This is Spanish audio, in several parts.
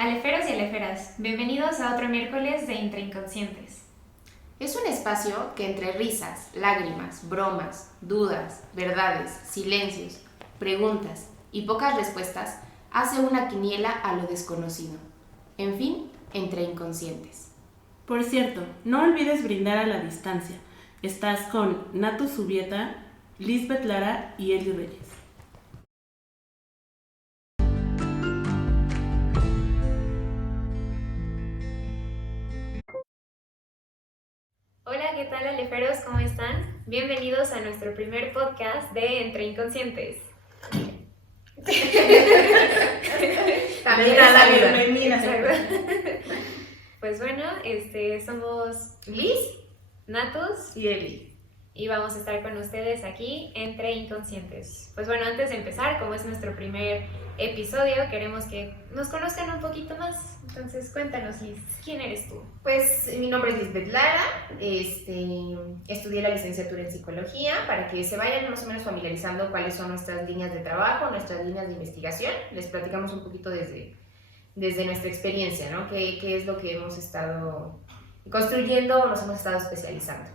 Aleferos y aleferas, bienvenidos a otro miércoles de Entre Inconscientes. Es un espacio que entre risas, lágrimas, bromas, dudas, verdades, silencios, preguntas y pocas respuestas hace una quiniela a lo desconocido. En fin, entre inconscientes. Por cierto, no olvides brindar a la distancia. Estás con Natu Zubieta, Lisbeth Lara y Eli Reyes. Hola, ¿qué tal aleferos? ¿Cómo están? Bienvenidos a nuestro primer podcast de Entre Inconscientes. También la bienvenida. Pues bueno, somos Liz Natus Y Eli. y vamos a estar con ustedes aquí Entre Inconscientes. Pues bueno, antes de empezar, como es nuestro primer episodio, queremos que nos conozcan un poquito más. Entonces, cuéntanos, Liz, ¿quién eres tú? Pues mi nombre es Lisbeth Lara, estudié la licenciatura en psicología para que se vayan más o menos familiarizando cuáles son nuestras líneas de trabajo, nuestras líneas de investigación. Les platicamos un poquito desde nuestra experiencia, ¿no? ¿Qué es lo que hemos estado construyendo o nos hemos estado especializando?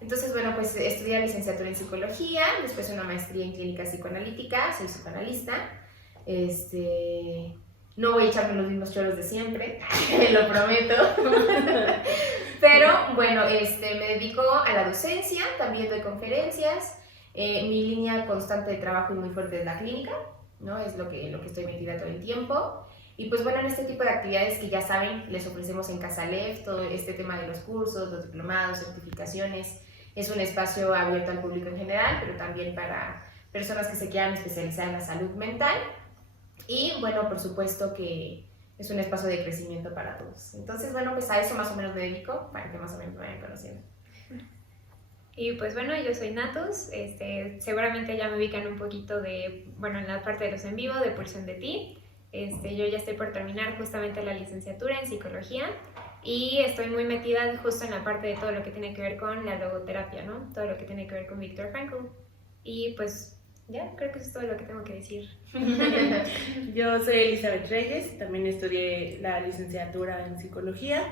Entonces, bueno, pues estudié la licenciatura en psicología, después una maestría en clínica psicoanalítica, soy psicoanalista. No voy a echarme los mismos choros de siempre, lo prometo. Pero bueno, me dedico a la docencia, también doy conferencias. Mi línea constante de trabajo y muy fuerte es la clínica, ¿no? Es lo que estoy metida todo el tiempo. Y pues bueno, en este tipo de actividades que ya saben, les ofrecemos en Casalef, todo este tema de los cursos, los diplomados, certificaciones. Es un espacio abierto al público en general, pero también para personas que se quieran especializar en la salud mental. Y bueno, por supuesto que es un espacio de crecimiento para todos. Entonces, bueno, pues a eso más o menos me dedico, para que más o menos me vayan conociendo. Y pues bueno, yo soy Natus, seguramente ya me ubican un poquito en la parte de los en vivo, de Pulsión de Ti. Yo ya estoy por terminar justamente la licenciatura en psicología y estoy muy metida justo en la parte de todo lo que tiene que ver con la logoterapia, ¿no? Todo lo que tiene que ver con Viktor Frankl. Y pues ya, creo que eso es todo lo que tengo que decir. Yo soy Elizabeth Reyes, también estudié la licenciatura en psicología.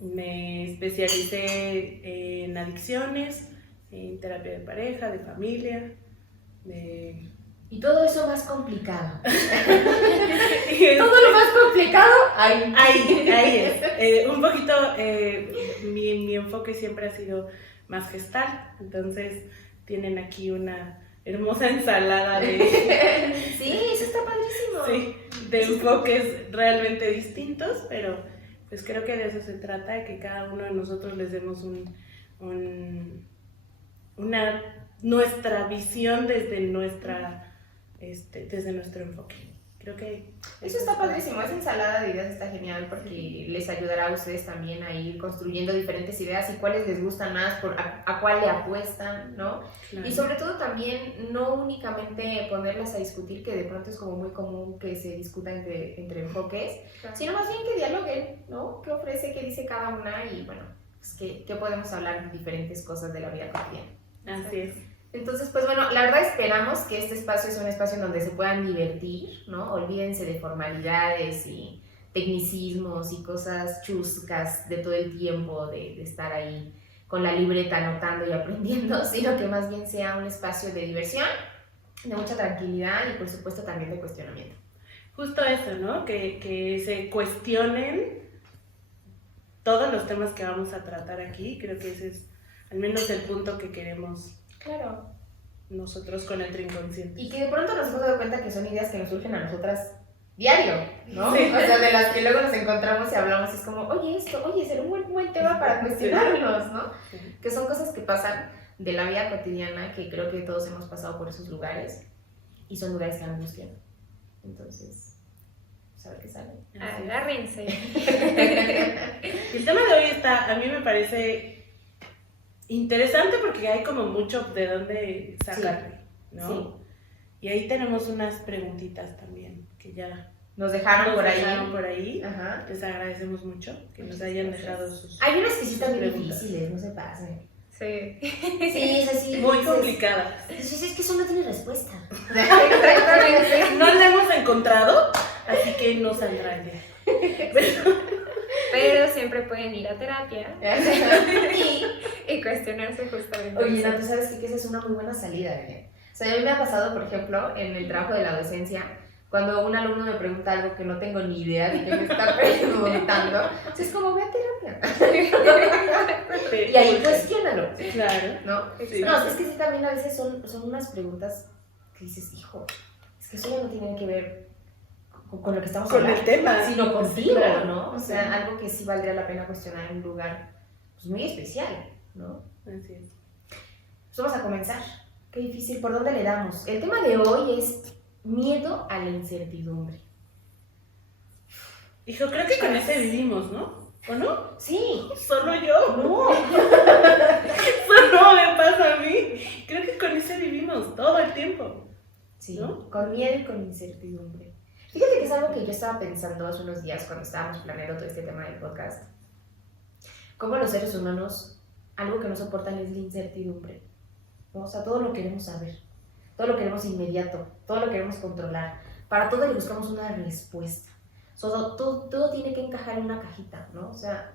Me especialicé en adicciones, en terapia de pareja, de familia, Y todo eso más complicado. Todo Todo lo más complicado, ahí. Ahí es. Un poquito, mi enfoque siempre ha sido más gestal, entonces tienen aquí una hermosa ensalada de, Sí, eso está padrísimo. sí, de enfoques realmente distintos, pero pues creo que de eso se trata, de que cada uno de nosotros les demos nuestra visión desde nuestro enfoque. Creo que Eso está padrísimo, esa ensalada de ideas está genial porque les ayudará a ustedes también a ir construyendo diferentes ideas y cuáles les gustan más, a cuál le apuestan, ¿no? Claro. Y sobre todo también no únicamente ponerlas a discutir, que de pronto es como muy común que se discuta entre enfoques, Claro. sino más bien que dialoguen, ¿no? ¿Qué ofrece, qué dice cada una? Y bueno, pues ¿qué podemos hablar de diferentes cosas de la vida cotidiana? Así es. Entonces, pues bueno, la verdad esperamos que este espacio sea un espacio en donde se puedan divertir, ¿no? Olvídense de formalidades y tecnicismos y cosas chuscas de todo el tiempo, de estar ahí con la libreta anotando y aprendiendo, sino que más bien sea un espacio de diversión, de mucha tranquilidad y por supuesto también de cuestionamiento. Justo eso, ¿no? Que se cuestionen todos los temas que vamos a tratar aquí. Creo que ese es al menos el punto que queremos Claro. nosotros con Entre Inconscientes. Y que de pronto nos hemos dado cuenta que son ideas que nos surgen a nosotras diario, ¿no? Sí. O sea, de las que luego nos encontramos y hablamos, es como, oye, será un buen tema para cuestionarnos, ¿no? Sí. Que son cosas que pasan de la vida cotidiana, que creo que todos hemos pasado por esos lugares, y son lugares que angustian. Entonces, ¿sabe qué sale? Agárrense. El tema de hoy a mí me parece interesante porque hay como mucho de dónde sacarle, ¿no? Sí. Y ahí tenemos unas preguntitas también que ya Nos dejaron por ahí. dejaron por ahí. Ajá. Les agradecemos mucho que nos hayan dejado sus Hay unas que sí están bien preguntas. difíciles, no se pasen. Sí. Sí, es así. Muy complicadas. Es que eso no tiene respuesta. Exactamente. No la hemos encontrado, así que no saldrá el día. Pero siempre pueden ir a terapia y cuestionarse justamente. Oye, eso. no, tú sabes que esa es una muy buena salida, Belén. O sea, a mí me ha pasado, por ejemplo, en el trabajo de la docencia, cuando un alumno me pregunta algo que no tengo ni idea de que me está preguntando, es como, ve a terapia. Y ahí cuestiónalo, Claro. ¿no? Sí. No, es que sí, también a veces son unas preguntas que dices, hijo, es que eso ya no tiene que ver con lo que estamos Con hablando, el tema. sino contigo, Claro. ¿no? O sea, Sí. algo que sí valdría la pena cuestionar en un lugar pues, muy especial, ¿no? Así es. Pues vamos a comenzar. Qué difícil, ¿por dónde le damos? El tema de hoy es miedo a la incertidumbre. Hijo, creo que con ese vivimos, ¿no? ¿O no? Sí, ¿Solo yo? no. Solo me pasa a mí. Creo que con ese vivimos todo el tiempo. Sí, ¿No? con miedo y con incertidumbre. Fíjate que es algo que yo estaba pensando hace unos días cuando estábamos planeando todo este tema del podcast. Cómo los seres humanos, algo que no soportan es la incertidumbre, ¿no? O sea, todo lo queremos saber, todo lo queremos inmediato, todo lo queremos controlar. Para todo le buscamos una respuesta. Todo tiene que encajar en una cajita, ¿no? O sea,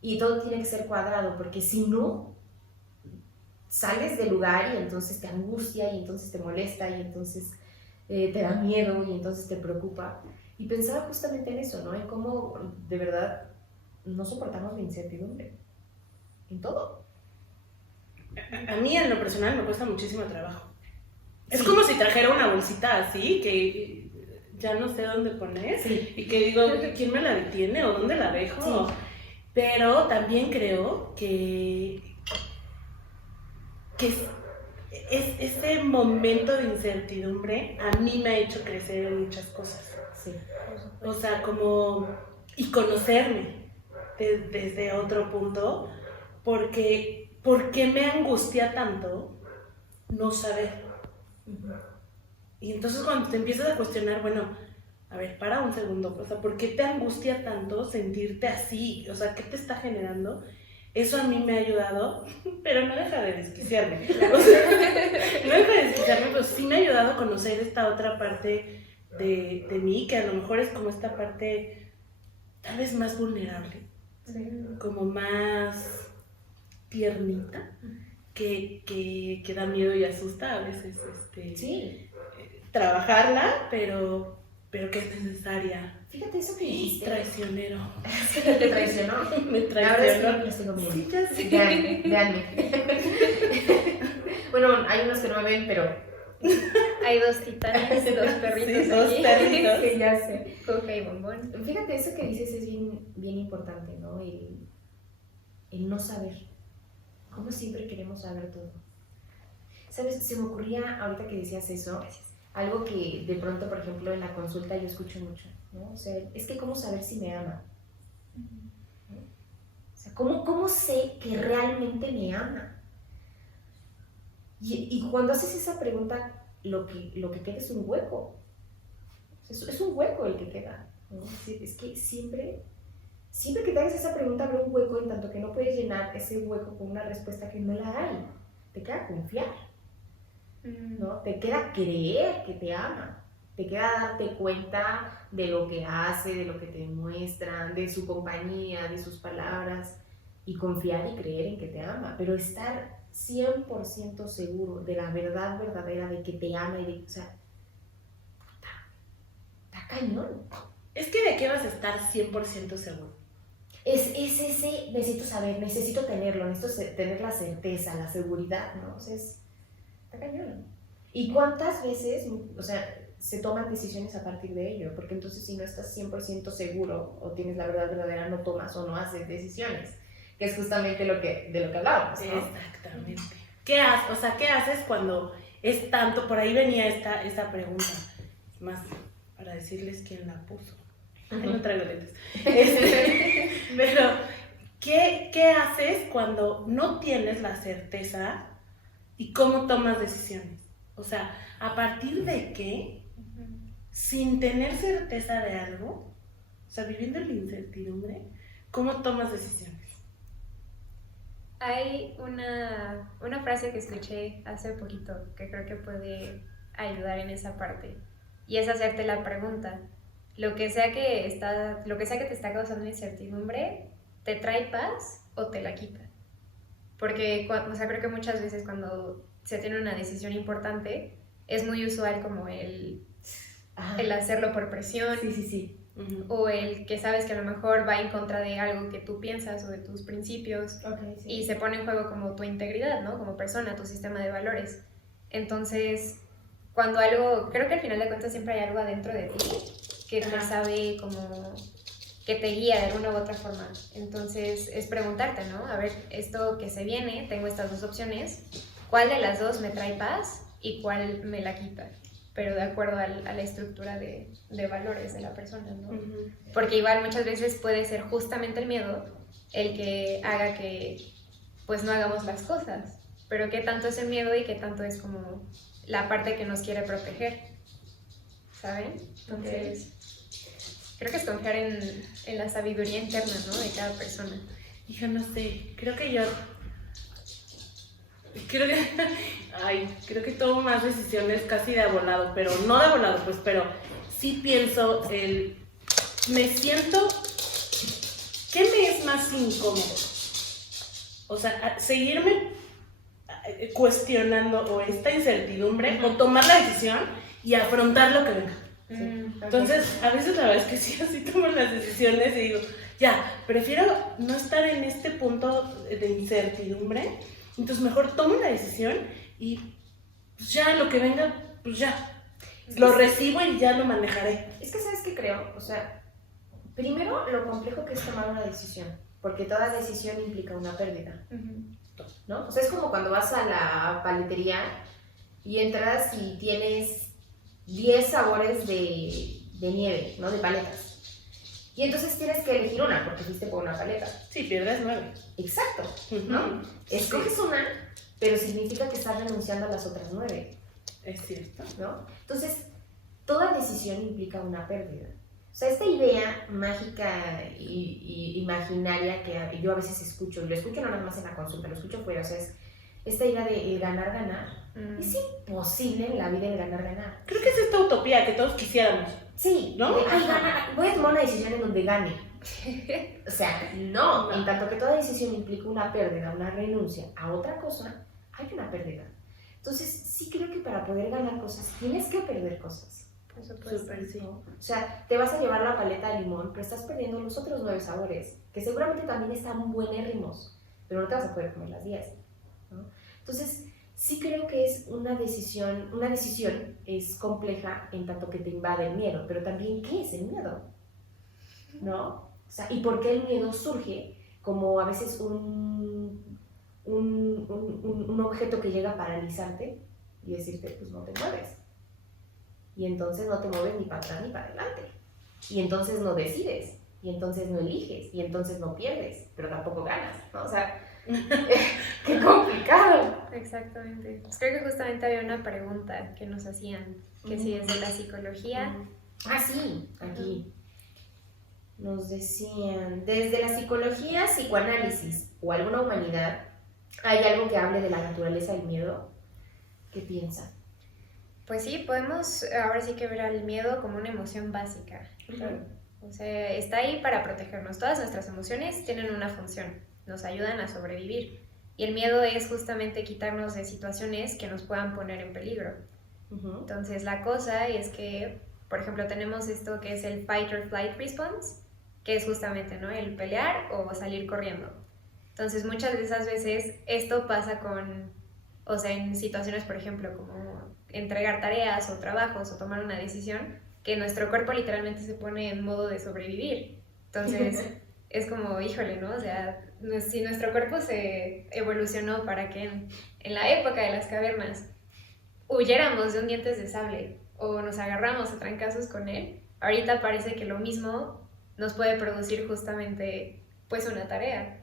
y todo tiene que ser cuadrado, porque si no, sales del lugar y entonces te angustia y entonces te molesta y entonces te da miedo y entonces te preocupa. Y pensaba justamente en eso, ¿no? En cómo de verdad no soportamos la incertidumbre en todo. A mí en lo personal me cuesta muchísimo trabajo. Es Sí. como si trajera una bolsita así que ya no sé dónde poner Sí. y que digo, ¿quién me la detiene o dónde la dejo? Sí. Pero también creo que ese momento de incertidumbre a mí me ha hecho crecer en muchas cosas. Sí. O sea, como y conocerme desde otro punto, porque ¿por qué me angustia tanto no saber? Y entonces cuando te empiezas a cuestionar, bueno, a ver, para un segundo, o sea, ¿por qué te angustia tanto sentirte así? O sea, ¿qué te está generando? Eso a mí me ha ayudado, pero no deja de desquiciarme. O sea, no deja de desquiciarme, pero sí me ha ayudado a conocer esta otra parte de mí, que a lo mejor es como esta parte tal vez más vulnerable, como más tiernita, que da miedo y asusta a veces Sí. trabajarla, pero que es necesaria. Fíjate eso que dijiste. Traicionero. ¿Te traicionó? Me La verdad es que yo traicionó. no les tengo miedo. Sí, ya sé. Véanme. Bueno, hay unos que no me ven, pero Hay dos titanes, dos perritos Sí, dos aquí. perritos. sí, ya sé. Coca y bombón. Fíjate, eso que dices es bien importante, ¿no? El no saber. Como siempre queremos saber todo. ¿Sabes? Se me ocurría, ahorita que decías eso, algo que de pronto, por ejemplo, en la consulta yo escucho mucho, ¿no? O sea, es que ¿cómo saber si me ama? ¿No? O sea, ¿cómo sé que realmente me ama? Y cuando haces esa pregunta, lo que queda es un hueco. O sea, es un hueco el que queda, ¿no? Es que siempre que te hagas esa pregunta habrá un hueco, en tanto que no puedes llenar ese hueco con una respuesta que no la hay. Te queda confiar, ¿no? Te queda creer que te ama. Te queda darte cuenta de lo que hace, de lo que te muestra, de su compañía, de sus palabras, y confiar y creer en que te ama. Pero estar 100% seguro de la verdad verdadera de que te ama y de, o sea, está cañón. Es que de qué vas a estar 100% seguro. Es ese, necesito saber, necesito tenerlo, necesito tener la certeza, la seguridad, ¿no? O sea, está cañón. ¿Y cuántas veces, o sea, se toman decisiones a partir de ello? Porque entonces si no estás 100% seguro o tienes la verdad verdadera, no tomas o no haces decisiones, que es justamente de lo que hablábamos, ¿no? Exactamente. ¿Qué haces cuando es tanto? Por ahí venía esa pregunta. Más para decirles quién la puso. Ay, no traigo lentes. Pero, ¿qué haces cuando no tienes la certeza y cómo tomas decisiones? O sea, ¿a partir de qué? Sin tener certeza de algo, o sea, viviendo en la incertidumbre, ¿cómo tomas decisiones? Hay una frase que escuché hace poquito que creo que puede ayudar en esa parte. Y es hacerte la pregunta, lo que sea lo que sea que te está causando incertidumbre, ¿te trae paz o te la quita? Porque, o sea, creo que muchas veces cuando se tiene una decisión importante, es muy usual como el hacerlo por presión. Sí. O el que sabes que a lo mejor va en contra de algo que tú piensas o de tus principios, y se pone en juego como tu integridad, ¿no? Como persona, tu sistema de valores. Entonces, cuando creo que al final de cuentas siempre hay algo adentro de ti que te sabe como, que te guía de alguna u otra forma. Entonces, es preguntarte, ¿no? A ver, esto que se viene, tengo estas dos opciones, ¿cuál de las dos me trae paz y cuál me la quita? Pero de acuerdo a la estructura de valores de la persona, ¿no? Porque igual muchas veces puede ser justamente el miedo el que haga que pues no hagamos las cosas, pero qué tanto es el miedo y qué tanto es como la parte que nos quiere proteger, ¿saben? Entonces, creo que es confiar en la sabiduría interna, ¿no? De cada persona. Hija, no sé, creo que tomo más decisiones casi de volado, pero no de volado, pues, pero sí pienso me siento, ¿qué me es más incómodo? O sea, seguirme cuestionando o esta incertidumbre o tomar la decisión y afrontar lo que venga. Entonces, a veces la verdad es que sí, así tomo las decisiones y digo, ya, prefiero no estar en este punto de incertidumbre. Entonces mejor tomo la decisión y pues ya lo que venga, pues ya, lo recibo y ya lo manejaré. Es que, ¿sabes qué creo? O sea, primero lo complejo que es tomar una decisión, porque toda decisión implica una pérdida, ¿no? O sea, es como cuando vas a la paletería y entras y tienes 10 sabores de nieve, ¿no? De paletas. Y entonces tienes que elegir una porque fuiste por una paleta. Sí, pierdes 9. Exacto, ¿no? Escoges una, pero significa que estás renunciando a las otras 9. Es cierto. ¿No? Entonces, toda decisión implica una pérdida. O sea, esta idea mágica y imaginaria que yo a veces escucho, y lo escucho no nada más en la consulta, lo escucho fuera, o sea, es esta idea de ganar. Es imposible en la vida el ganar. Creo que es esta utopía que todos quisiéramos. Sí, ¿no? Voy a tomar una decisión en donde gane. O sea, no. En tanto que toda decisión implica una pérdida, una renuncia a otra cosa, hay una pérdida. Entonces, sí creo que para poder ganar cosas, tienes que perder cosas. Por supuesto. Súper, sí. O sea, te vas a llevar la paleta de limón, pero estás perdiendo los otros 9 sabores, que seguramente también están buenérrimos, pero no te vas a poder comer las 10, ¿no? Entonces, sí creo que es una decisión es compleja en tanto que te invade el miedo, pero también, ¿qué es el miedo? ¿No? O sea, ¿y por qué el miedo surge como a veces un objeto que llega a paralizarte y decirte, pues no te mueves? Y entonces no te mueves ni para atrás ni para adelante. Y entonces no decides, y entonces no eliges, y entonces no pierdes, pero tampoco ganas, ¿no? O sea, ¡qué complicado! Exactamente. Pues creo que justamente había una pregunta que nos hacían, que si desde la psicología... Sí, aquí nos decían, desde la psicología, psicoanálisis o alguna humanidad, ¿hay algo que hable de la naturaleza del miedo? ¿Qué piensan? Pues sí, podemos ahora sí que ver al miedo como una emoción básica. O sea, está ahí para protegernos. Todas nuestras emociones tienen una función, nos ayudan a sobrevivir. Y el miedo es justamente quitarnos de situaciones que nos puedan poner en peligro. Entonces, la cosa es que, por ejemplo, tenemos esto que es el fight or flight response, que es justamente, ¿no?, el pelear o salir corriendo. Entonces, muchas de esas veces esto pasa o sea, en situaciones, por ejemplo, como entregar tareas o trabajos o tomar una decisión, que nuestro cuerpo literalmente se pone en modo de sobrevivir. Entonces, es como, híjole, ¿no? O sea, si nuestro cuerpo se evolucionó para que en la época de las cavernas huyéramos de un dientes de sable o nos agarramos a trancazos con él, ahorita parece que lo mismo nos puede producir justamente, pues, una tarea.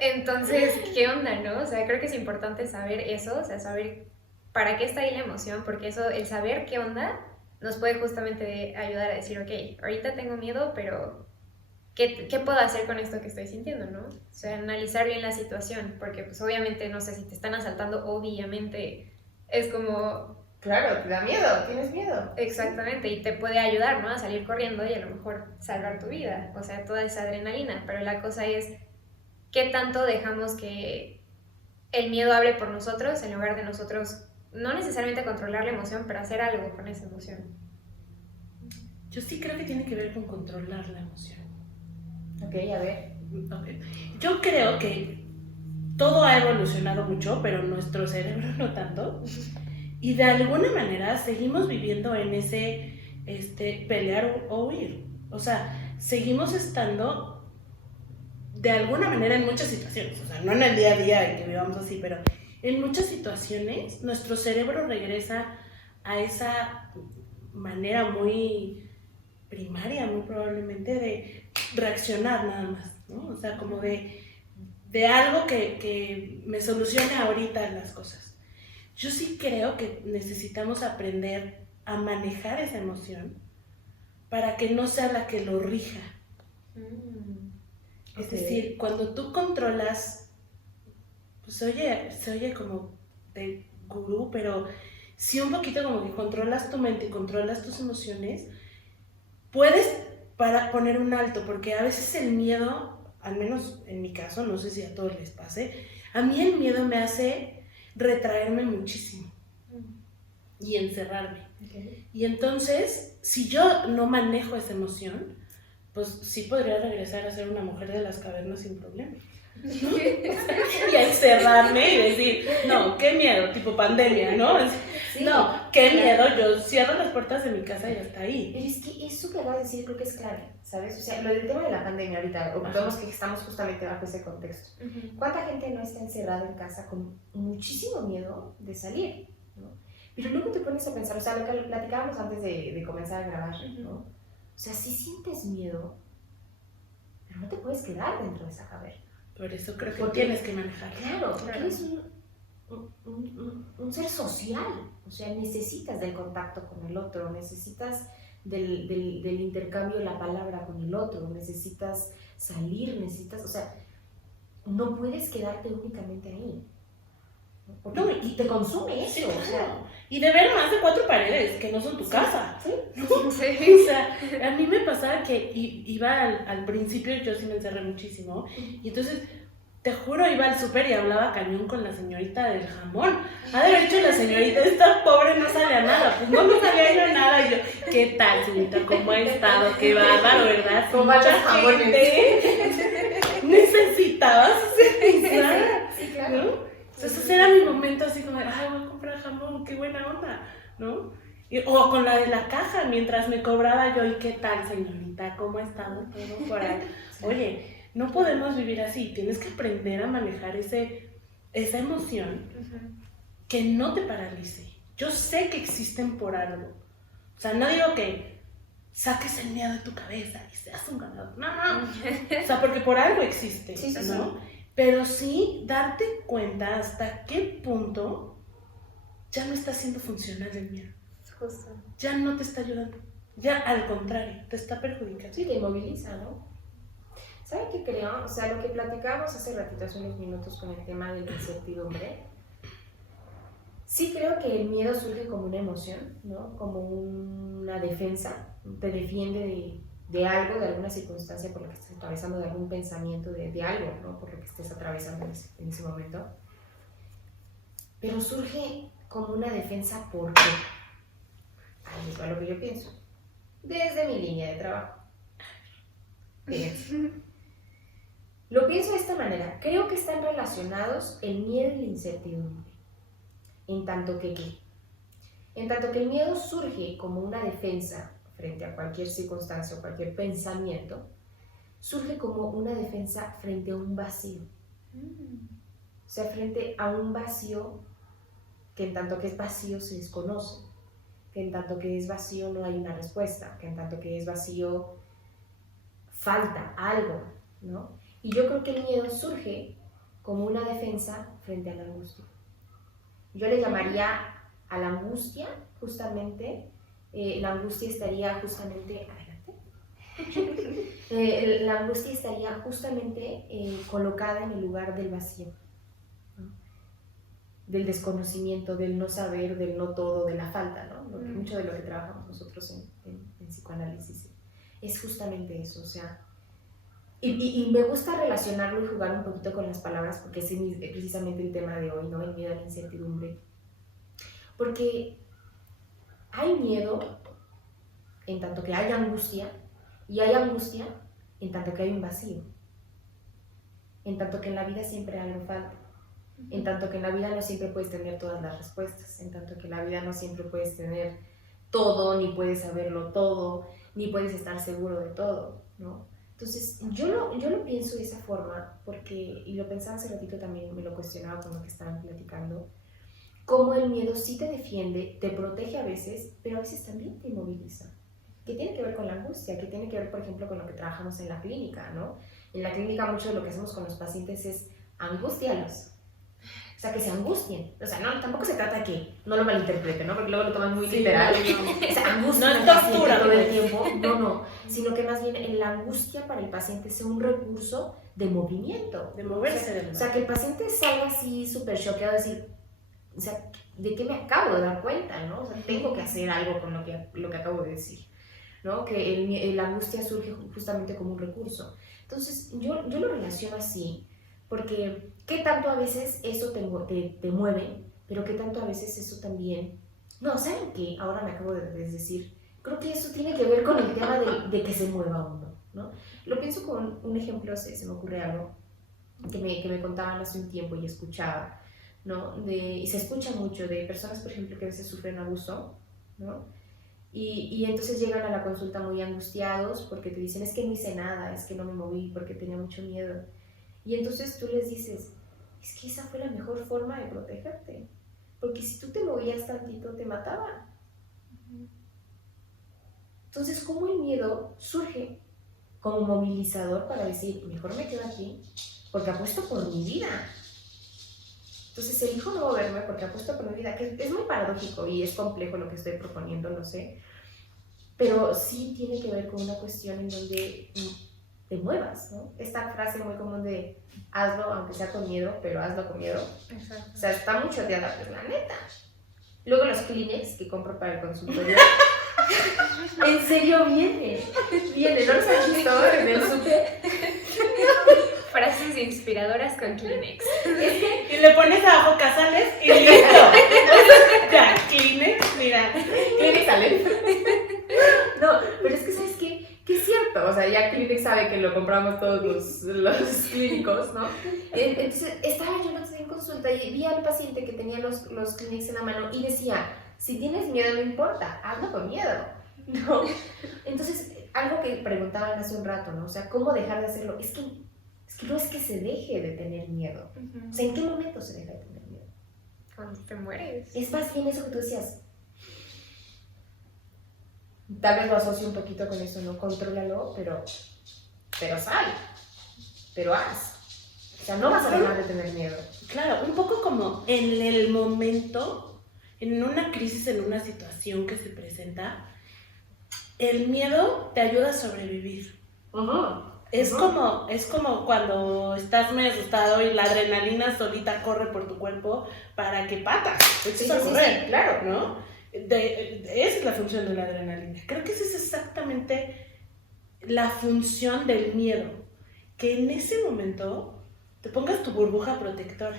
Entonces, ¿qué onda, no? O sea, creo que es importante saber eso, o sea, saber para qué está ahí la emoción, porque eso, el saber qué onda, nos puede justamente ayudar a decir, ok, ahorita tengo miedo, pero ¿qué puedo hacer con esto que estoy sintiendo, no? O sea, analizar bien la situación, porque pues obviamente, no sé, si te están asaltando, obviamente es como Claro, te da miedo, tienes miedo. Exactamente, y te puede ayudar, ¿no? A salir corriendo y a lo mejor salvar tu vida, o sea, toda esa adrenalina, pero la cosa es qué tanto dejamos que el miedo hable por nosotros en lugar de nosotros, no necesariamente controlar la emoción, pero hacer algo con esa emoción. Yo sí creo que tiene que ver con controlar la emoción. Ok, a ver. Okay. Yo creo que todo ha evolucionado mucho, pero nuestro cerebro no tanto. Y de alguna manera seguimos viviendo en ese pelear o huir. O sea, seguimos estando de alguna manera en muchas situaciones. O sea, no en el día a día en que vivamos así, pero en muchas situaciones nuestro cerebro regresa a esa manera muy primaria, muy probablemente, de reaccionar nada más, ¿no? O sea, como de algo que me solucione ahorita las cosas. Yo sí creo que necesitamos aprender a manejar esa emoción para que no sea la que lo rija. Es decir, cuando tú controlas, pues se oye como de gurú, pero sí un poquito como que controlas tu mente y controlas tus emociones, puedes poner un alto, porque a veces el miedo, al menos en mi caso, no sé si a todos les pase, a mí el miedo me hace retraerme muchísimo y encerrarme. Okay. Y entonces, si yo no manejo esa emoción, pues sí podría regresar a ser una mujer de las cavernas sin problema, ¿no? Y a encerrarme y decir, no, qué miedo, tipo pandemia, ¿no? Sí, no, qué miedo, yo cierro las puertas de mi casa y hasta ahí. Pero es que eso que acabas de decir creo que es clave, ¿sabes? O sea, lo del tema de la pandemia ahorita, vemos que estamos justamente bajo ese contexto. ¿Cuánta gente no está encerrada en casa con muchísimo miedo de salir, ¿no? Pero luego te pones a pensar, o sea, lo que platicábamos antes de comenzar a grabar, ¿no? O sea, sí sientes miedo, pero no te puedes quedar dentro de esa caverna. Por eso creo que tienes que manejar. Claro, porque eres un ser social, o sea, necesitas del contacto con el otro, necesitas del intercambio de la palabra con el otro, necesitas salir, necesitas, o sea, no puedes quedarte únicamente ahí. No, y te consume eso. Sí, claro. O sea, y de ver más de 4 paredes que no son tu casa. Sí. ¿No? Sí. O sea, a mí me pasaba que iba al principio, yo sí me encerré muchísimo, y entonces, te juro, iba al súper y hablaba cañón con la señorita del jamón. Ha de haber dicho la señorita, esta pobre no sale a nada. Pues no me salía yo nada. Y yo, ¿qué tal, señorita? ¿Cómo ha estado? Qué bárbaro, ¿verdad? ¿Cómo van los jamones? Necesitabas pensar, sí, claro. ¿no? Entonces era mi momento así como, ay, voy a comprar jamón, qué buena onda, ¿no? O con la de la caja, mientras me cobraba yo, ¿y qué tal, señorita? ¿Cómo ha estado todo por ahí? Oye, no podemos vivir así, tienes que aprender a manejar esa emoción que no te paralice. Yo sé que existen por algo. O sea, no digo que saques el miedo de tu cabeza y seas un ganador. No. O sea, porque por algo existe, sí, ¿no? Sí. Pero sí darte cuenta hasta qué punto ya no está haciendo funcional el miedo. Justo. Ya no te está ayudando. Ya al contrario, te está perjudicando. Sí, te inmoviliza, ¿no? ¿Saben qué creo? O sea, lo que platicábamos hace ratito, hace unos minutos con el tema de la incertidumbre, sí creo que el miedo surge como una emoción, ¿no? Como una defensa, te defiende de algo, de alguna circunstancia por la que estés atravesando, de algún pensamiento, de algo, ¿no? Por lo que estés atravesando en ese momento. Pero surge como una defensa, ¿por qué? Ahí es lo que yo pienso. Desde mi línea de trabajo. Lo pienso de esta manera. Creo que están relacionados el miedo y la incertidumbre. En tanto que el miedo surge como una defensa frente a cualquier circunstancia o cualquier pensamiento, surge como una defensa frente a un vacío. O sea, frente a un vacío que en tanto que es vacío se desconoce, que en tanto que es vacío no hay una respuesta, que en tanto que es vacío falta algo, ¿no? Y yo creo que el miedo surge como una defensa frente a la angustia. Yo le llamaría a la angustia justamente, la angustia estaría justamente, la angustia estaría justamente colocada en el lugar del vacío, ¿no? del desconocimiento, del no saber, del no todo, de la falta, ¿no? Mucho de lo que trabajamos nosotros en psicoanálisis es justamente eso, o sea, y me gusta relacionarlo y jugar un poquito con las palabras porque es precisamente el tema de hoy, ¿no? El miedo a la incertidumbre. Porque hay miedo en tanto que hay angustia, y hay angustia en tanto que hay un vacío, en tanto que en la vida siempre algo falta, en tanto que en la vida no siempre puedes tener todas las respuestas, en tanto que en la vida no siempre puedes tener todo, ni puedes saberlo todo, ni puedes estar seguro de todo, ¿no? Entonces, yo lo pienso de esa forma, porque, y lo pensaba hace ratito también, me lo cuestionaba con lo que estaban platicando, cómo el miedo sí te defiende, te protege a veces, pero a veces también te inmoviliza. Que tiene que ver con la angustia, que tiene que ver, por ejemplo, con lo que trabajamos en la clínica, ¿no? En la clínica mucho de lo que hacemos con los pacientes es angústialos. O sea, que se angustien. O sea, no, tampoco se trata de que no lo malinterpreten, ¿no? Porque luego lo toman muy literal. No. O sea, angustia no al paciente tortura, todo el tiempo. No. Sino que más bien la angustia para el paciente sea un recurso de movimiento. De moverse. O sea, que el paciente salga así súper choqueado, decir, o sea, ¿de qué me acabo de dar cuenta, no? O sea, tengo que hacer algo con lo que acabo de decir, ¿no? Que la angustia surge justamente como un recurso. Entonces, yo lo relaciono así, porque qué tanto a veces eso te mueve, pero qué tanto a veces eso también... No, ¿saben qué? Ahora me acabo de decir, creo que eso tiene que ver con el tema de que se mueva uno, ¿no? Lo pienso con un ejemplo, se me ocurre algo que me contaban hace un tiempo y escuchaba, ¿no? Y se escucha mucho de personas, por ejemplo, que a veces sufren abuso, ¿no? Y entonces llegan a la consulta muy angustiados porque te dicen, es que no hice nada, es que no me moví porque tenía mucho miedo. Y entonces tú les dices, es que esa fue la mejor forma de protegerte, porque si tú te movías tantito te mataban. Entonces, ¿cómo el miedo surge como movilizador para decir, mejor me quedo aquí porque apuesto por mi vida? Entonces elijo no moverme porque apuesto por mi vida, que es muy paradójico y es complejo lo que estoy proponiendo, lo sé, pero sí tiene que ver con una cuestión en donde te muevas, ¿no? Esta frase muy común de hazlo aunque sea con miedo, pero hazlo con miedo. Exacto. O sea, está mucho de pues la neta. Luego los Kleenex que compro para el consultorio, en serio vienen, ¿no los has visto en el súper? Frases inspiradoras con Kleenex. Y le pones abajo Casales y listo. Ya, Kleenex, mira. Kleenex sale. No, pero es que ¿sabes qué? Que es cierto, o sea, ya Kleenex sabe que lo compramos todos los clínicos, ¿no? Entonces, estaba yo en consulta y vi al paciente que tenía los Kleenex en la mano y decía, si tienes miedo no importa, hazlo con miedo, ¿no? Entonces, algo que preguntaban hace un rato, ¿no? O sea, ¿cómo dejar de hacerlo? Es que no es que se deje de tener miedo. O sea, ¿en qué momento se deja de tener miedo? Cuando te mueres. Es más bien eso que tú decías. Tal vez lo asocio un poquito con eso, ¿no? Contrólalo, pero sal, pero haz. O sea, no vas a dejar de tener miedo. Claro, un poco como en el momento, en una crisis, en una situación que se presenta, el miedo te ayuda a sobrevivir. Es como cuando estás muy asustado y la adrenalina solita corre por tu cuerpo para que patas, Sí, correr, claro, ¿no? Esa es la función de la adrenalina. Creo que esa es exactamente la función del miedo, que en ese momento te pongas tu burbuja protectora,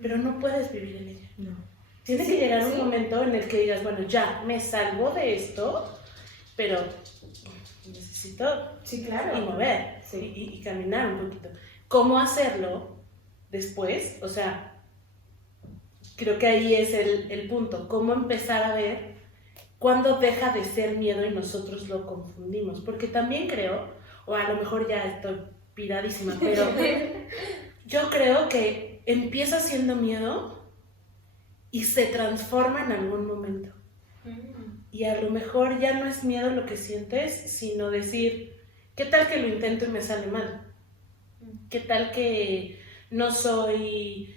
pero no puedes vivir en ella. No. Tiene que llegar un momento en el que digas, bueno, ya, me salvo de esto, pero necesito y mover y caminar un poquito. ¿Cómo hacerlo después? O sea, creo que ahí es el punto. ¿Cómo empezar a ver cuándo deja de ser miedo y nosotros lo confundimos? Porque también creo, o a lo mejor ya estoy piradísima, pero yo creo que empieza siendo miedo y se transforma en algún momento. Y a lo mejor ya no es miedo lo que sientes, sino decir, ¿qué tal que lo intento y me sale mal? ¿Qué tal que no soy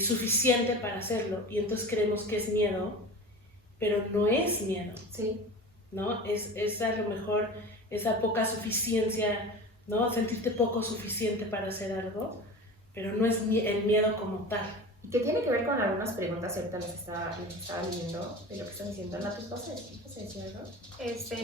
suficiente para hacerlo? Y entonces creemos que es miedo, pero no es miedo. Sí. ¿No? Es a lo mejor esa poca suficiencia, ¿no? Sentirte poco suficiente para hacer algo, pero no es el miedo como tal. que tiene que ver con algunas preguntas, ahorita las estaba leyendo de lo que están diciendo. Natus, ¿vas a decir algo?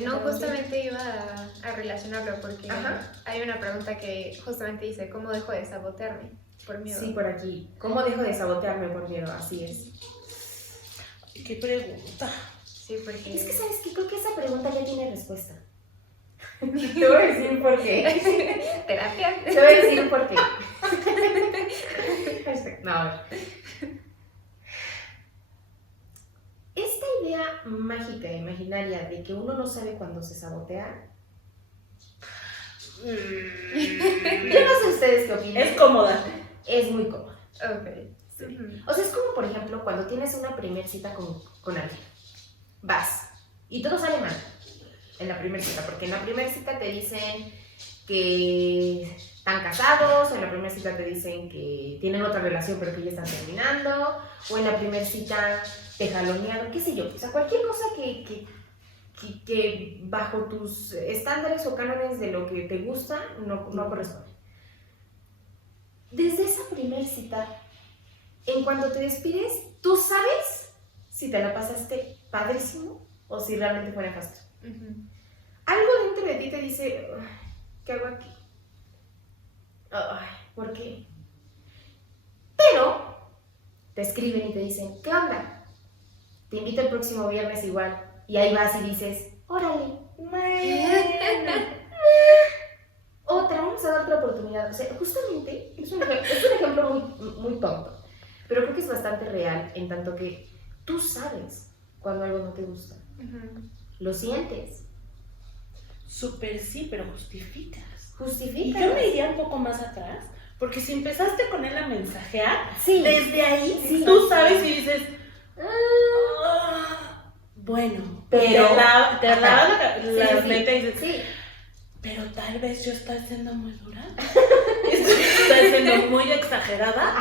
No, justamente iba a relacionarlo porque Ajá. hay una pregunta que justamente dice, ¿cómo dejo de sabotearme por miedo? Sí, por aquí. ¿Cómo dejo de sabotearme por miedo? Así es. ¿Qué pregunta? Sí, porque... Es que, ¿sabes qué? Creo que esa pregunta ya tiene respuesta. Te voy a decir por qué. Terapia. Te voy a decir por qué. No, a ver. Esta idea mágica, imaginaria, de que uno no sabe cuándo se sabotea, yo no sé ustedes qué opinan. Es cómoda. Es muy cómoda. Ok. Sí. Ujú. O sea, es como, por ejemplo, cuando tienes una primer cita con alguien. Vas y todo sale mal en la primera cita, porque en la primera cita te dicen que están casados, o en la primera cita te dicen que tienen otra relación pero que ya están terminando, o en la primera cita te jalonearon, qué sé yo. O sea, cualquier cosa que bajo tus estándares o cánones de lo que te gusta no corresponde. Desde esa primera cita, en cuanto te despides, tú sabes si te la pasaste padrísimo o si realmente fue nefasto. Ujú. Algo dentro de ti te dice, ¿qué hago aquí? Ay, ¿por qué? Pero te escriben y te dicen, ¿qué onda? Te invito el próximo viernes igual. Y ahí vas y dices, órale. Otra, vamos a dar otra oportunidad. O sea, justamente, es un ejemplo muy tonto, pero creo que es bastante real en tanto que tú sabes cuando algo no te gusta. Ujú. Lo sientes, Súper sí, pero justificas. Y justificas. yo me iría un poco más atrás, porque si empezaste con él a mensajear, Sí. desde ahí Sí. tú sabes y dices, bueno, Pero- te Ajá. lava la Sí. mente y dices, Sí, pero tal vez yo estoy siendo muy dura, estoy siendo muy exagerada,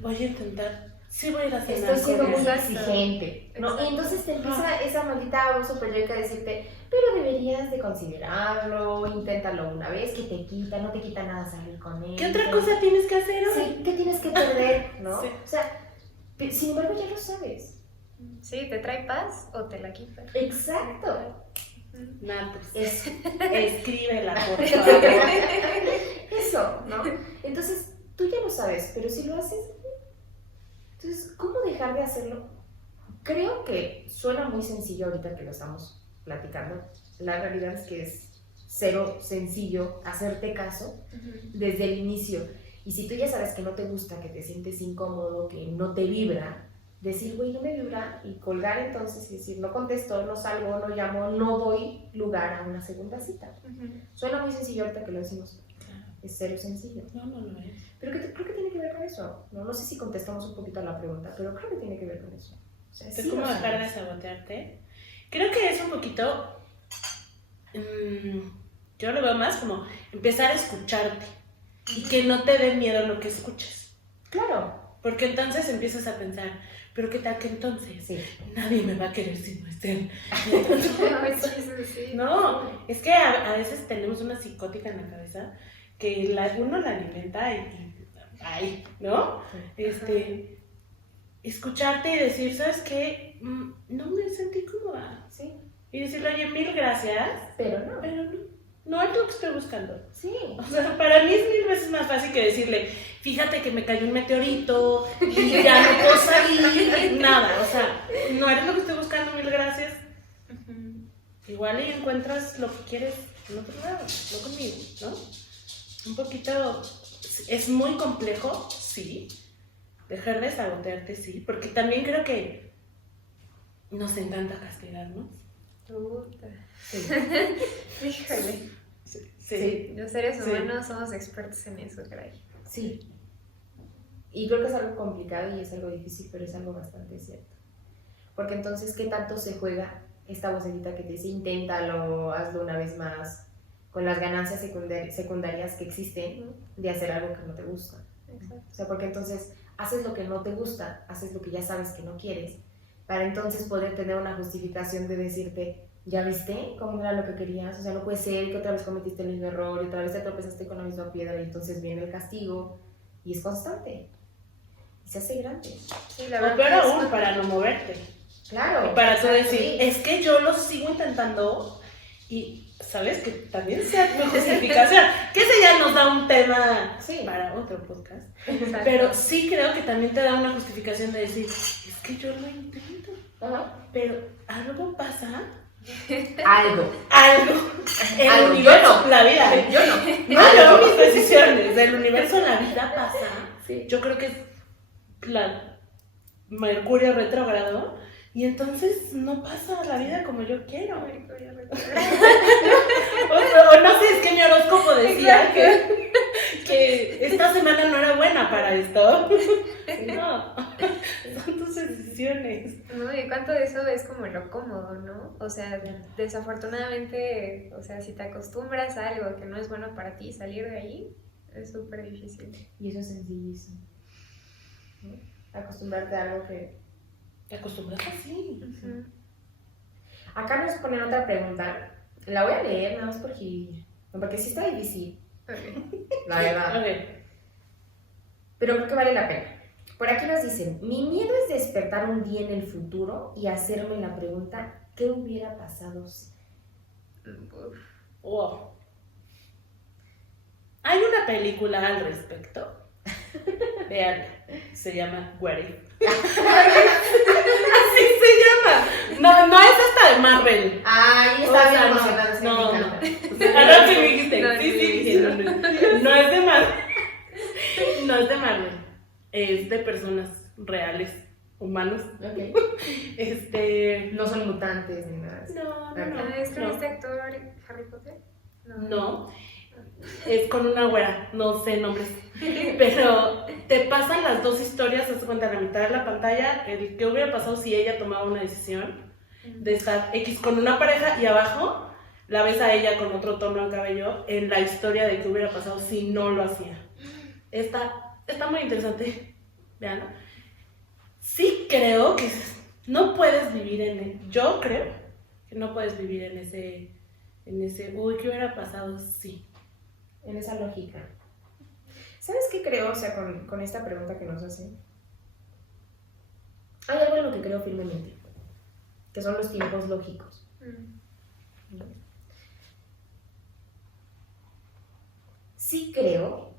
voy a intentar, sí voy a ir a cenar estoy siendo con muy él. Exacto. exigente, ¿no? Exacto. Y entonces te empieza esa maldita voz superyoica a decirte, pero deberías de considerarlo, inténtalo una vez, que te quita, no te quita nada salir con él. ¿Qué otra cosa tienes que hacer hoy? Sí, ¿qué tienes que perder, no? Sí. O sea, sin embargo ya lo sabes. Sí, ¿te trae paz o te la quita? Exacto. Ujú. Natus, Eso. escríbela, por favor. Eso, ¿no? Entonces, tú ya lo sabes, pero si lo haces, entonces, ¿cómo dejar de hacerlo? Creo que suena muy sencillo ahorita que lo estamos platicando. La realidad es que es cero sencillo hacerte caso Ujú. desde el inicio. Y si tú ya sabes que no te gusta, que te sientes incómodo, que no te vibra, decir, güey, no me vibra, y colgar entonces y decir, no contesto, no salgo, no llamo, no doy lugar a una segunda cita. Ujú. Suena muy sencillo ahorita que lo decimos. Claro. Es cero sencillo. No lo es. Pero creo que tiene que ver con eso. No sé si contestamos un poquito a la pregunta, pero creo que tiene que ver con eso. O sea, Entonces, sí ¿cómo lo dejar de sabes. sabotearte? Creo que es un poquito, yo lo veo más como empezar a escucharte y que no te dé miedo lo que escuches. Claro. Porque entonces empiezas a pensar, pero ¿qué tal que entonces Sí. nadie me va a querer si no es él? Ay, sí, sí, sí. No, es que a veces tenemos una psicótica en la cabeza que uno la alimenta y ay, ¿no? Escucharte y decir, ¿sabes qué? No me sentí cómoda. Sí. Y decirle, oye, mil gracias, Pero no. pero no es lo que estoy buscando. Sí. O sea, para mí es 1000 veces más fácil que decirle, fíjate que me cayó un meteorito y ya no puedo salir, nada. O sea, no eres lo que estoy buscando, mil gracias. Ujú. Igual y encuentras lo que quieres en otro lado, no conmigo, ¿no? Un poquito, es muy complejo, sí, dejar de sabotearte, sí, porque también creo que nos encanta castigarnos. Puta. Sí. Híjole. Sí. Los seres Sí. humanos somos expertos en eso, caray. Sí. Y creo que es algo complicado y es algo difícil, pero es algo bastante cierto. Porque entonces, ¿qué tanto se juega esta vocecita que te dice, inténtalo, hazlo una vez más, con las ganancias secundarias que existen de hacer algo que no te gusta? Exacto. O sea, porque entonces haces lo que no te gusta, haces lo que ya sabes que no quieres, para entonces poder tener una justificación de decirte, ¿ya viste cómo era lo que querías? O sea, no puede ser que otra vez cometiste el mismo error y otra vez te tropezaste con la misma piedra y entonces viene el castigo y es constante. y se hace grande. Sí, la O verdad peor es aún, cuando- para no moverte. Claro. Y para tú exacto, decir, sí. es que yo lo sigo intentando y, ¿sabes? Que también sea tu justificación. Que ese ya nos da un tema Sí. para otro podcast. Exacto. Pero sí creo que también te da una justificación de decir, es que yo lo intento, Ajá. pero algo pasa, Algo. el Algo, universo, yo no. la vida. Yo no. No yo mis decisiones, del universo la vida pasa. Sí. Yo creo que es la Mercurio retrógrado y entonces no pasa la vida como yo quiero. O no sé, es que mi horóscopo decía que esta semana no era buena para esto. No, son tus decisiones. No, y cuánto de eso es como lo cómodo, ¿no? O sea, desafortunadamente, o sea, si te acostumbras a algo que no es bueno para ti, salir de ahí es súper difícil. Y eso es sencillísimo. ¿No? Acostumbrarte a algo que... ¿Te acostumbras así? Ujú. Acá nos ponen otra pregunta. La voy a leer nada más porque sí está difícil, Ok. la verdad. Ok. Pero creo que vale la pena. Por aquí nos dicen, mi miedo es despertar un día en el futuro y hacerme la pregunta, ¿qué hubiera pasado si? Uf. Wow. Hay una película al respecto. Vean, se llama What If. Así se llama. No es hasta de Marvel. Ay, O está sea, bien no, emocionada, sí, no, me no. encanta. Ahora que me dijiste, No, sí, sí, dije, no es de Marvel. No es de Marvel. Es de personas reales, humanos. Ok. No. No son mutantes ni nada. No, Ah, ¿es con no. este actor Harry Potter? No. Es con una güera, no sé nombres. Pero te pasan las dos historias, haz de cuenta, a la mitad de la pantalla, el que hubiera pasado si ella tomaba una decisión de estar X con una pareja y abajo la ves a ella con otro tono de cabello en la historia de qué hubiera pasado si no lo hacía. Está muy interesante. Veanlo. Sí creo que no puedes vivir yo creo que no puedes vivir en ese, uy, ¿qué hubiera pasado? Sí. En esa lógica. ¿Sabes qué creo? O sea, con esta pregunta que nos hacen. Hay algo en lo que creo firmemente, que son los tiempos lógicos. Mm. ¿No? Sí creo,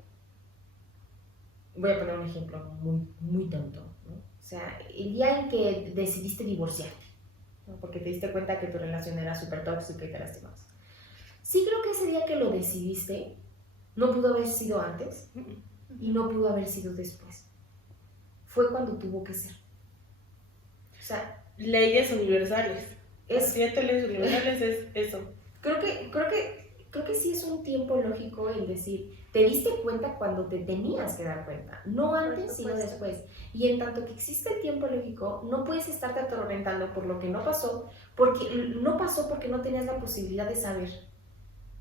voy a poner un ejemplo muy, muy tonto, ¿no? O sea, el día en que decidiste divorciarte, ¿no? Porque te diste cuenta que tu relación era súper tóxica y te lastimabas. Sí creo que ese día que lo decidiste, no pudo haber sido antes y no pudo haber sido después. Fue cuando tuvo que ser. O sea, Leyes universales. es 7 leyes universales es eso. Creo que sí es un tiempo lógico el decir, te diste cuenta cuando te tenías que dar cuenta, no antes sino supuesto. después. Y en tanto que existe el tiempo lógico, no puedes estarte atormentando por lo que no pasó, porque no pasó porque no tenías la posibilidad de saber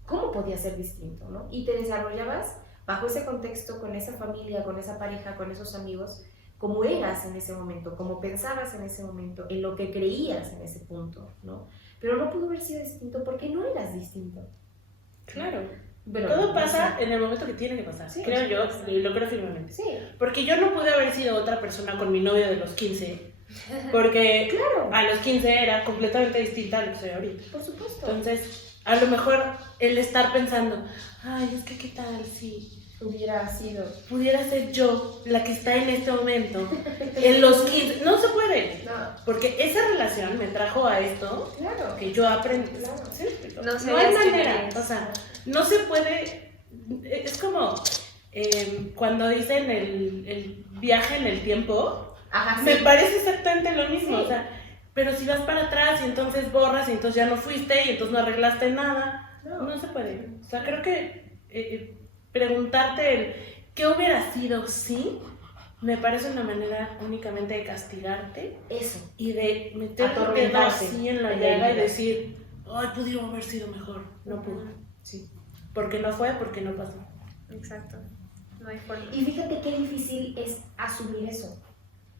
cómo podía ser distinto, ¿no? Y te desarrollabas bajo ese contexto, con esa familia, con esa pareja, con esos amigos, como eras en ese momento, como pensabas en ese momento, en lo que creías en ese punto, ¿no? Pero no pudo haber sido distinto porque no eras distinto. Claro. Pero, Todo pasa sí. en el momento que tiene que pasar. Sí, creo sí, yo, sí. y lo creo firmemente. Sí, Porque yo no pude haber sido otra persona con mi novio de los 15. Porque claro, a los 15 era completamente distinta a lo que soy ahorita. por supuesto. Entonces, a lo mejor el estar pensando, ay, es que qué tal si Hubiera sido. pudiera ser yo la que está en este momento, en los 15. No se puede. No, Porque esa relación me trajo a esto claro. que yo aprendí. Claro. ¿Sí me explico? No No, sé, hay es que manera. eres. O sea, no se puede. Es como cuando dicen el viaje en el tiempo. Ajá, Me sí. parece exactamente lo mismo. Sí. O sea, pero si vas para atrás y entonces borras y entonces ya no fuiste y entonces no arreglaste nada. No. No se puede. O sea, creo que preguntarte el qué hubiera sido si me parece una manera únicamente de castigarte Eso. y de meter tu dedo Atormentarte así en la en la llaga y herida. decir, ay, pudo haber sido mejor. No pudo. Sí. Porque no fue, porque no pasó. Exacto. No hay forma. Y fíjate qué difícil es asumir eso.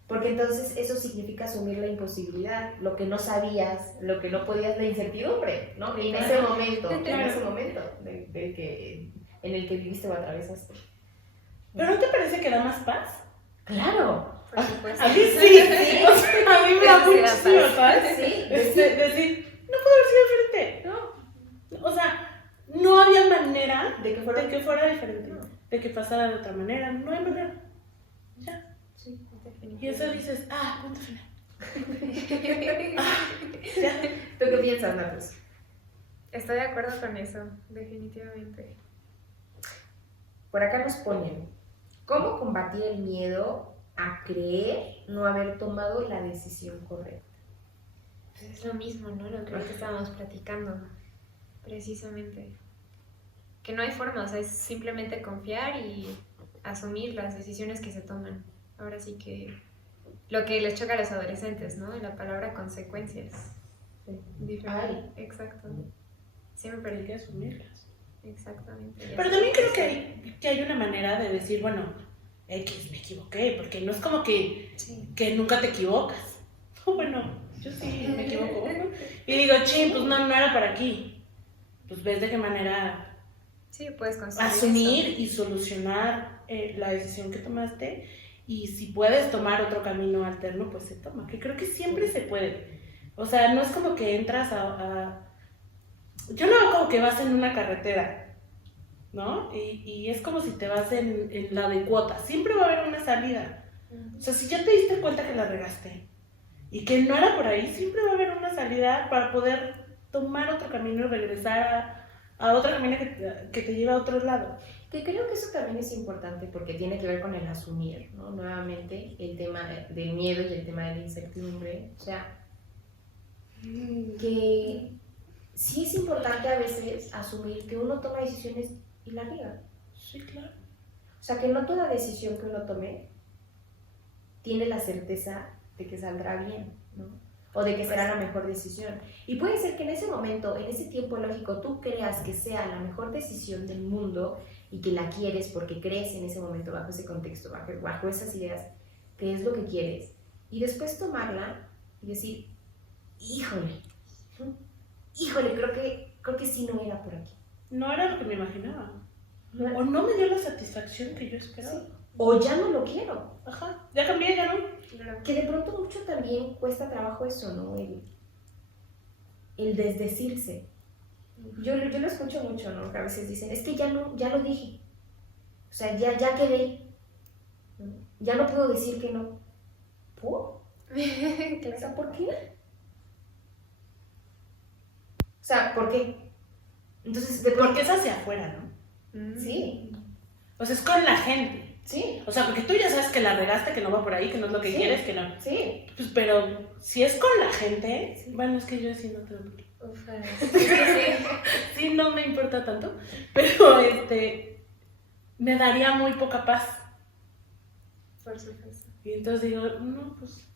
Porque entonces eso significa asumir la imposibilidad, lo que no sabías, lo que no podías, la incertidumbre, ¿no? En ese momento, en el que viviste o atravesaste. ¿Pero no te parece que da más paz Claro. Por supuesto. A mí sí, o sea, a mí me da muchísimo paz Sí, decir, no puedo haber sido diferente. no. O sea, no había manera De que fuera, diferente, No. de que pasara de otra manera, no hay manera. Ya. Sí, Y eso dices, punto final. Ya. ¿Tú qué piensas, Natus? Estoy de acuerdo con eso, definitivamente. Por acá nos ponen, ¿cómo combatir el miedo a creer no haber tomado la decisión correcta? Pues es lo mismo, ¿no? Lo que ahorita estábamos platicando, precisamente. Que no hay forma, o sea, es simplemente confiar y asumir las decisiones que se toman. Ahora sí que lo que les choca a los adolescentes, ¿no? La palabra consecuencias. Ay. Exacto. Siempre Hay que asumirlas. Exactamente. Pero también creo que hay una manera de decir, bueno, X, me equivoqué, porque no es como que nunca te equivocas. Bueno, yo sí me equivoco. Y digo, pues no era para aquí. Pues ves de qué manera Sí, puedes construir asumir eso. y solucionar la decisión que tomaste. Y si puedes tomar otro camino alterno, pues se toma. Que creo que siempre se puede. O sea, no es como que entras yo no veo como que vas en una carretera, ¿no? Y es como si te vas en la de cuota. Siempre va a haber una salida. O sea, si ya te diste cuenta que la regaste y que no era por ahí, siempre va a haber una salida para poder tomar otro camino y regresar a otro camino que te lleva a otro lado. Que creo que eso también es importante porque tiene que ver con el asumir, ¿no? Nuevamente, el tema del miedo y el tema de la incertidumbre. O sea, que sí es importante a veces asumir que uno toma decisiones y la riega. Sí, claro. O sea, que no toda decisión que uno tome tiene la certeza de que saldrá bien, ¿no? O de que será la mejor decisión. Y puede ser que en ese momento, en ese tiempo lógico, tú creas que sea la mejor decisión del mundo y que la quieres porque crees en ese momento, bajo ese contexto, bajo esas ideas, que es lo que quieres. Y después tomarla y decir, híjole, creo que sí no era por aquí. No era lo que me imaginaba. O no me dio la satisfacción que yo esperaba. Sí. O ya no lo quiero. Ajá, ya cambié, ya no. Claro. Que de pronto mucho también cuesta trabajo eso, ¿no? El desdecirse. Yo lo escucho mucho, ¿no? Que a veces dicen, es que ya lo dije. O sea, ya quedé. Ya no puedo decir que no. ¿Por? O sea, ¿por qué? O sea, ¿por qué? Entonces, de pronto... Porque es hacia afuera, ¿no? Sí, O sea, es con la gente. sí, O sea, porque tú ya sabes que la regaste, que no va por ahí, que no es lo que Sí. quieres, que no. sí. Pues, pero si es con la gente, bueno, es que yo sí no tengo. Ufa, Sí, no me importa tanto, pero me daría muy poca paz. por supuesto. Y entonces digo, no, pues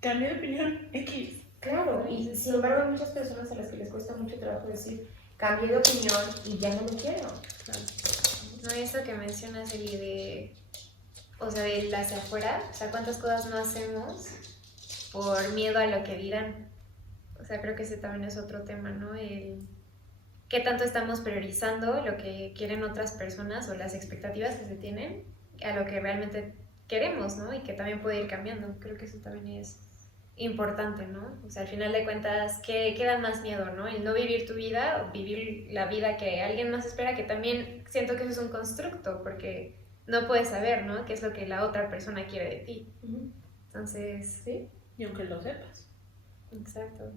cambié de opinión, X. Claro, y sin embargo hay muchas personas a las que les cuesta mucho trabajo decir, cambié de opinión y ya no lo quiero. No, eso que mencionas, Eli, o sea, del hacia afuera, o sea, cuántas cosas no hacemos por miedo a lo que dirán. O sea, creo que ese también es otro tema, ¿no? El qué tanto estamos priorizando lo que quieren otras personas o las expectativas que se tienen a lo que realmente queremos, ¿no? Y que también puede ir cambiando. Creo que eso también es importante, ¿no? O sea, al final de cuentas, ¿qué da más miedo, no? El no vivir tu vida o vivir la vida que alguien más espera, que también siento que eso es un constructo, porque no puedes saber, ¿no? Qué es lo que la otra persona quiere de ti. Entonces, ¿Sí? Y aunque lo sepas. exacto.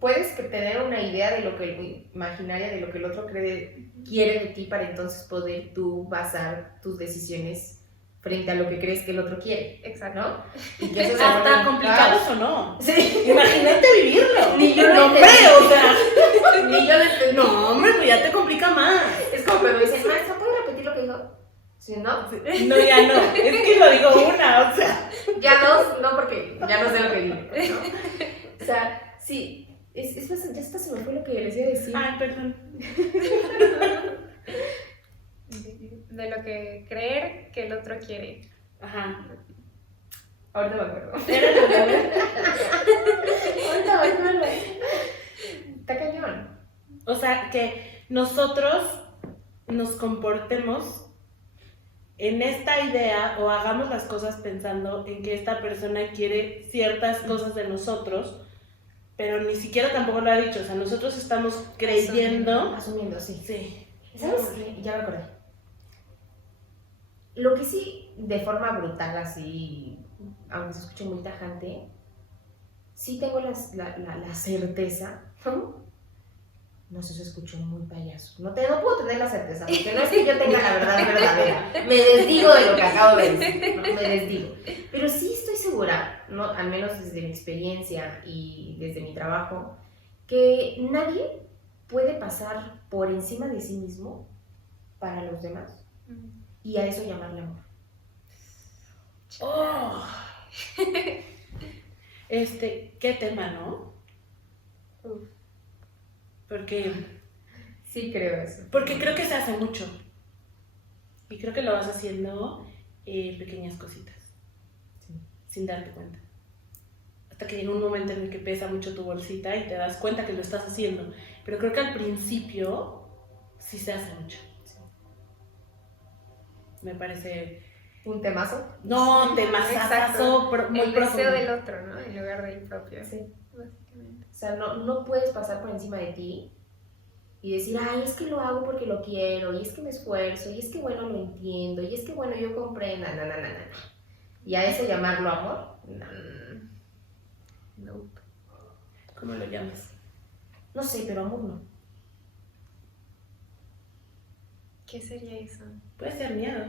Puedes que tener una idea de lo que imaginaria de lo que el otro quiere de ti para entonces poder tú basar tus decisiones frente a lo que crees que el otro quiere, Exacto. ¿no? Y que eso se Hasta vuelve un complicados caos. o no. Sí. Imagínate vivirlo. Ni yo no, lo hombre, entendí. o sea. Ni yo lo entendí. No, hombre, pues ya te complica más. Es como cuando dicen, maestra, ¿puedo repetir lo que dijo? Sí, ¿no? No, ya no. Es que lo digo una, o sea. Ya dos, no, porque ya no sé lo que dije, ¿no? O sea, sí, es bastante, ya hasta se me fue lo que les iba a decir. Ay, perdón. De lo que creer que el otro quiere. Ajá. Ahorita me acuerdo. Era lo de... Ahorita me acuerdo. Está cañón. O sea, que nosotros nos comportemos en esta idea o hagamos las cosas pensando en que esta persona quiere ciertas cosas de nosotros, pero ni siquiera tampoco lo ha dicho. O sea, nosotros estamos creyendo. Asumiendo, sí. Sí. ¿Sabes qué? Ya me acordé. Lo que sí, de forma brutal, así, aunque se escuche muy tajante, sí tengo la certeza, no sé, se escuchó muy payaso, no puedo tener la certeza, porque no es que yo tenga la verdad verdadera, me desdigo de lo que acabo de decir, ¿no? Me desdigo, pero sí estoy segura, ¿no? Al menos desde mi experiencia y desde mi trabajo, que nadie puede pasar por encima de sí mismo para los demás y a eso llamarle amor. Oh. Qué tema, ¿no? Uf. Porque Porque creo que se hace mucho. Y creo que lo vas haciendo en pequeñas cositas. Sí. Sin darte cuenta. Hasta que llega un momento en el que pesa mucho tu bolsita y te das cuenta que lo estás haciendo. Pero creo que al principio sí se hace mucho. Sí. Me parece... ¿Un temazo? No, temazazo muy el profundo. deseo del otro, ¿no? En lugar del propio. Sí. Básicamente. O sea, no puedes pasar por encima de ti y decir, ay, es que lo hago porque lo quiero, y es que me esfuerzo, y es que bueno, lo entiendo, y es que bueno, yo comprendo, no. Y a eso llamarlo amor, no. Nope. ¿Cómo lo llamas? No sé, pero amor no. ¿Qué sería eso? Puede ser miedo.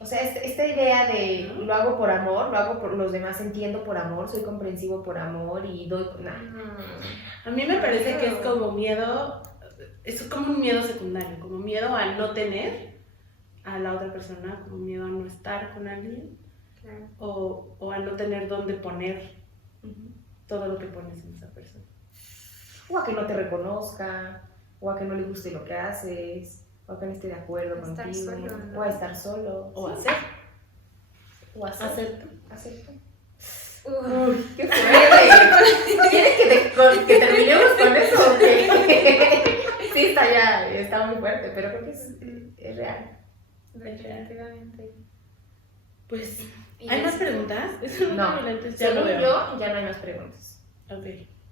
O sea, esta idea de lo hago por amor, lo hago por los demás, entiendo por amor, soy comprensivo por amor y doy... A mí me parece que es como miedo, es como un miedo secundario, como miedo a no tener a la otra persona, como miedo a no estar con alguien, Claro. o a no tener dónde poner todo lo que pones en esa persona. O a que no te reconozca, o a que no le guste lo que haces, o a que no esté de acuerdo Estar contigo, solo, ¿no? o a estar solo, O sí. hacer. O a hacer. Acepto. Uy, qué fuerte. ¿Quieres que terminemos con eso o qué? Sí, está muy fuerte, pero creo que es real. Definitivamente. Pues, Y ¿hay más esto- preguntas? No, Ya lo según veo. yo, ya no hay más preguntas. Ok.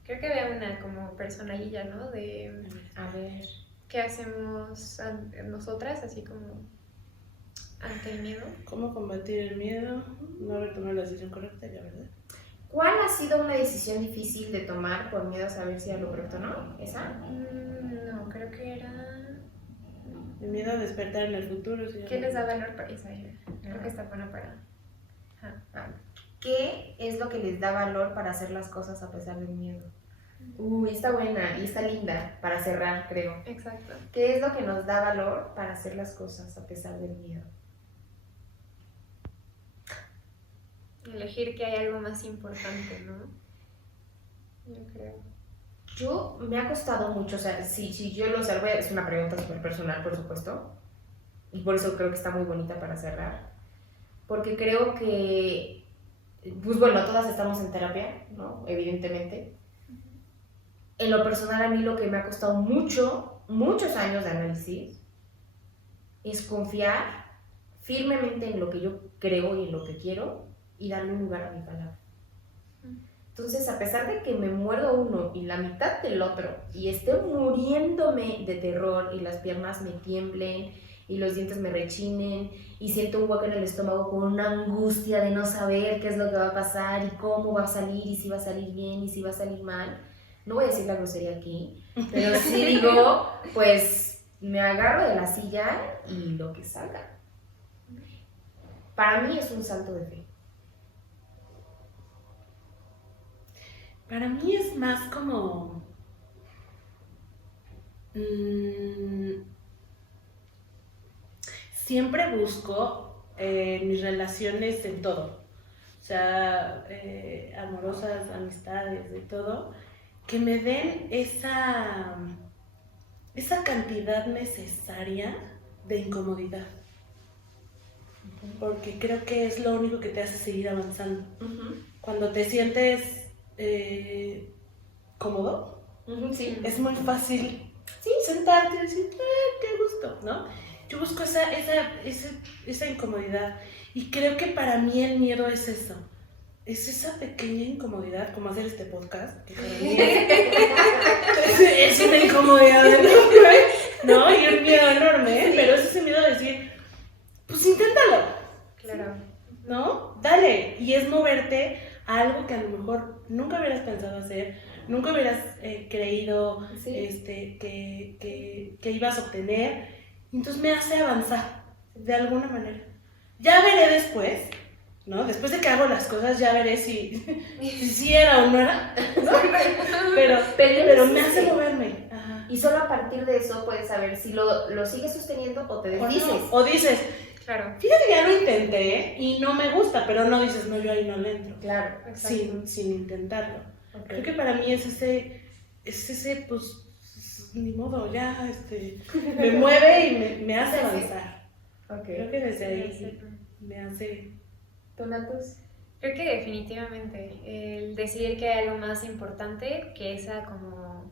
Creo que había una como personalilla, ¿no? De A ver. qué hacemos nosotras, así como ante el miedo. ¿Cómo combatir el miedo? No haber tomado la decisión correcta, ya, ¿verdad? ¿Cuál ha sido una decisión difícil de tomar por miedo a saber si era lo correcto o no? ¿Esa? No, creo que era... El miedo a despertar en el futuro. Sí, ¿Qué les da valor para esa idea? Creo que está buena para... ¿Qué es lo que les da valor para hacer las cosas a pesar del miedo? Está buena y está linda para cerrar, creo. Exacto. ¿Qué es lo que nos da valor para hacer las cosas a pesar del miedo? Elegir que hay algo más importante, ¿no? Yo creo. Yo me ha costado mucho, o sea, si yo lo salvo, es una pregunta súper personal, por supuesto, y por eso creo que está muy bonita para cerrar, porque creo que, pues bueno, todas estamos en terapia, ¿no? Evidentemente. En lo personal, a mí lo que me ha costado muchos años de análisis, es confiar firmemente en lo que yo creo y en lo que quiero, y darle un lugar a mi palabra. Entonces, a pesar de que me muerdo uno y la mitad del otro, y esté muriéndome de terror, y las piernas me tiemblen, y los dientes me rechinen, y siento un hueco en el estómago con una angustia de no saber qué es lo que va a pasar, y cómo va a salir, y si va a salir bien, y si va a salir mal. No voy a decir la grosería aquí, pero sí digo, pues, me agarro de la silla y lo que salga. Para mí es un salto de fe. Para mí es más como... siempre busco mis relaciones en todo. O sea, amorosas, amistades, de todo, que me den esa cantidad necesaria de incomodidad. Porque creo que es lo único que te hace seguir avanzando. Cuando te sientes cómodo, Sí. es muy fácil sentarte y decir, qué gusto, ¿no? Yo busco esa incomodidad. Y creo que para mí el miedo es eso. Es esa pequeña incomodidad, como hacer este podcast, que para mí es una incomodidad enorme, ¿no? Y un miedo enorme, ¿eh? Pero es ese miedo de decir, pues inténtalo, Claro. ¿no? Dale. Y es moverte a algo que a lo mejor nunca hubieras pensado hacer, nunca hubieras creído que ibas a obtener. Entonces me hace avanzar de alguna manera. Ya veré después, ¿no? Después de que hago las cosas ya veré si era o no era, ¿no? Pero me hace moverme. Ajá. Y solo a partir de eso puedes saber si lo sigues sosteniendo o te desdices. O dices, Claro. fíjate que ya lo intenté y no me gusta, pero no dices, no, yo ahí no le entro. Claro. Sin intentarlo. Okay. Creo que para mí es ese, pues, ni modo, ya, me mueve y me hace avanzar. Okay. Creo que desde ahí me hace... ¿Donatos? Creo que definitivamente el decidir que hay algo más importante que esa como...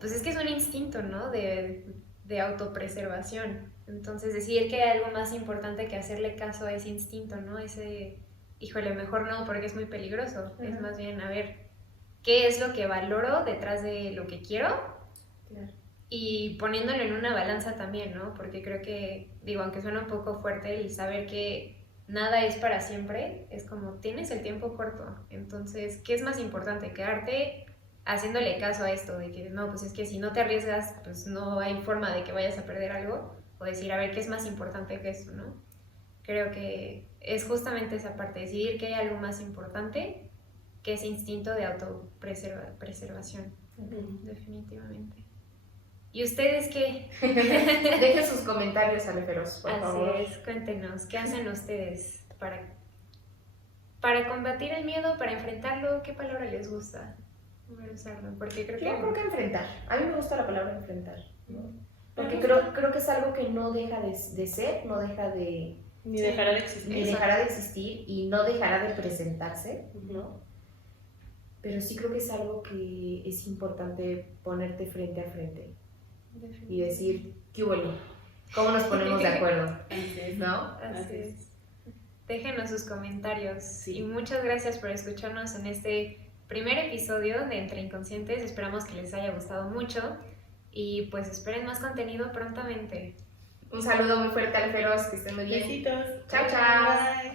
Pues es que es un instinto, ¿no? De autopreservación. Entonces decidir que hay algo más importante que hacerle caso a ese instinto, ¿no? Ese, híjole, mejor no porque es muy peligroso. Uh-huh. Es más bien, a ver, ¿qué es lo que valoro detrás de lo que quiero? Claro. Y poniéndolo en una balanza también, ¿no? Porque creo que, digo, aunque suena un poco fuerte, el saber que nada es para siempre, es como, tienes el tiempo corto. Entonces, ¿qué es más importante? Quedarte haciéndole caso a esto, de que no, pues es que si no te arriesgas, pues no hay forma de que vayas a perder algo, o decir, a ver, ¿qué es más importante que esto, no? Creo que es justamente esa parte, decidir que hay algo más importante que ese instinto de autopreservación, definitivamente. ¿Y ustedes qué? Dejen sus comentarios, Aleferos, por favor. Así es, cuéntenos, ¿qué hacen ustedes para combatir el miedo, para enfrentarlo? ¿Qué palabra les gusta usarlo? Porque creo creo que enfrentar. A mí me gusta la palabra enfrentar, ¿no? Porque creo que es algo que no deja de ser, no deja de... Ni dejará de existir. Ni dejará de existir y no dejará de presentarse, ¿no? Pero sí creo que es algo que es importante ponerte frente a frente y decir, ¿qué huele? ¿Cómo nos ponemos de acuerdo? ¿No? Así es. Déjenos sus comentarios y muchas gracias por escucharnos en este primer episodio de Entre Inconscientes. Esperamos que les haya gustado mucho y pues esperen más contenido prontamente. Un saludo muy fuerte, Aleferos, que estén muy bien. Besitos. Chao, chao. Bye.